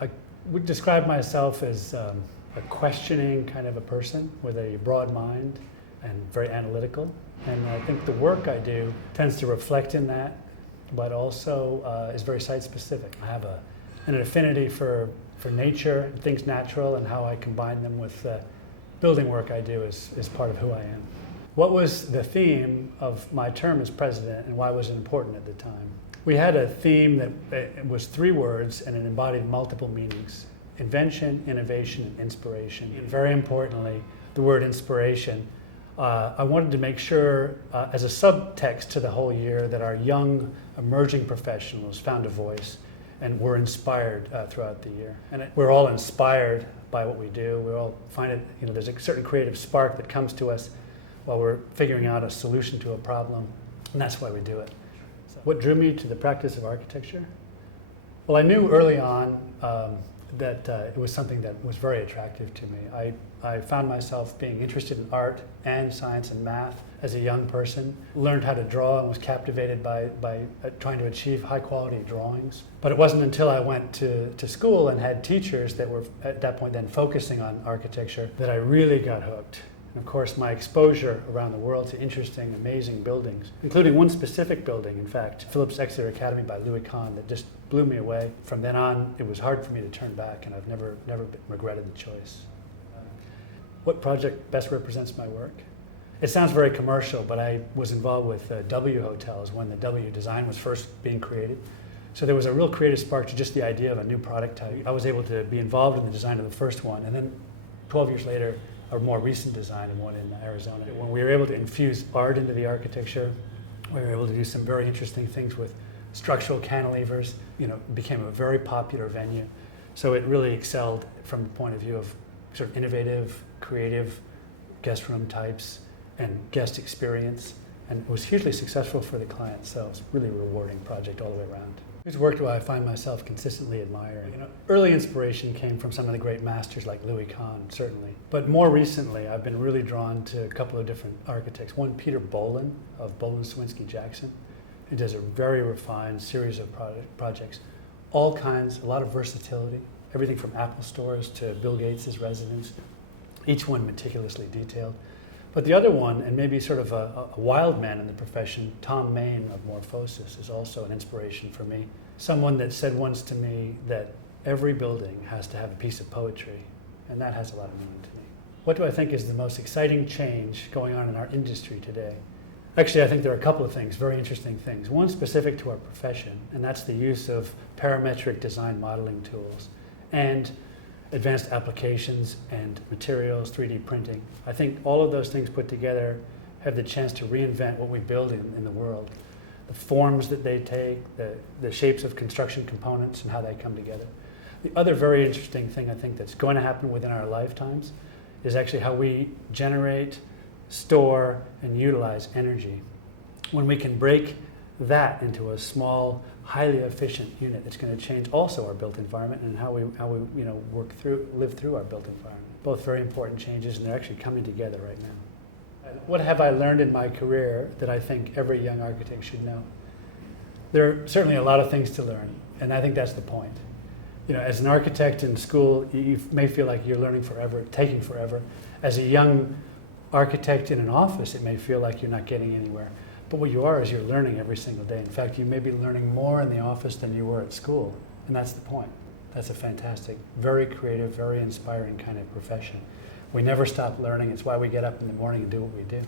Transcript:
I would describe myself as a questioning kind of a person with a broad mind and very analytical. And I think the work I do tends to reflect in that, but also is very site specific. I have an affinity for nature, things natural, and how I combine them with building work I do is part of who I am. What was the theme of my term as president, and why was it important at the time? We had a theme that was 3 words and it embodied multiple meanings: invention, innovation, and inspiration. And very importantly, the word inspiration. I wanted to make sure, as a subtext to the whole year, that our young emerging professionals found a voice and were inspired throughout the year. And we're all inspired by what we do. We all find it, there's a certain creative spark that comes to us while we're figuring out a solution to a problem, and that's why we do it. So what drew me to the practice of architecture? Well, I knew early on that it was something that was very attractive to me. I found myself being interested in art and science and math as a young person, learned how to draw and was captivated by trying to achieve high quality drawings. But it wasn't until I went to school and had teachers that were at that point then focusing on architecture that I really got hooked. And of course, my exposure around the world to interesting, amazing buildings, including one specific building, in fact, Phillips Exeter Academy by Louis Kahn, that just blew me away. From then on, it was hard for me to turn back, and I've never regretted the choice. What project best represents my work? It sounds very commercial, but I was involved with W Hotels when the W design was first being created. So there was a real creative spark to just the idea of a new product type. I was able to be involved in the design of the first one, and then 12 years later, a more recent design of one in Arizona. When we were able to infuse art into the architecture, we were able to do some very interesting things with structural cantilevers. It became a very popular venue. So it really excelled from the point of view of sort of innovative, creative guest room types and guest experience. And it was hugely successful for the client, so it's a really rewarding project all the way around. Whose work do I find myself consistently admiring? Early inspiration came from some of the great masters like Louis Kahn, certainly. But more recently, I've been really drawn to a couple of different architects. One, Peter Bolin of Bolin, Swinsky, Jackson. He does a very refined series of projects, all kinds, a lot of versatility, everything from Apple stores to Bill Gates' residence, each one meticulously detailed. But the other one, and maybe sort of a wild man in the profession, Tom Main of Morphosis, is also an inspiration for me. Someone that said once to me that every building has to have a piece of poetry, and that has a lot of meaning to me. What do I think is the most exciting change going on in our industry today? Actually, I think there are a couple of things, very interesting things. One specific to our profession, and that's the use of parametric design modeling tools and advanced applications and materials, 3D printing. I think all of those things put together have the chance to reinvent what we build in the world. The forms that they take, the shapes of construction components and how they come together. The other very interesting thing I think that's going to happen within our lifetimes is actually how we generate, store, and utilize energy. When we can break that into a small, highly efficient unit, it's going to change also our built environment and how we live through our built environment. Both very important changes, and they're actually coming together right now. What have I learned in my career that I think every young architect should know? There are certainly a lot of things to learn, and I think that's the point. As an architect in school, you may feel like you're learning forever, taking forever. As a young architect in an office, it may feel like you're not getting anywhere. But what you are is you're learning every single day. In fact, you may be learning more in the office than you were at school, and that's the point. That's a fantastic, very creative, very inspiring kind of profession. We never stop learning. It's why we get up in the morning and do what we do.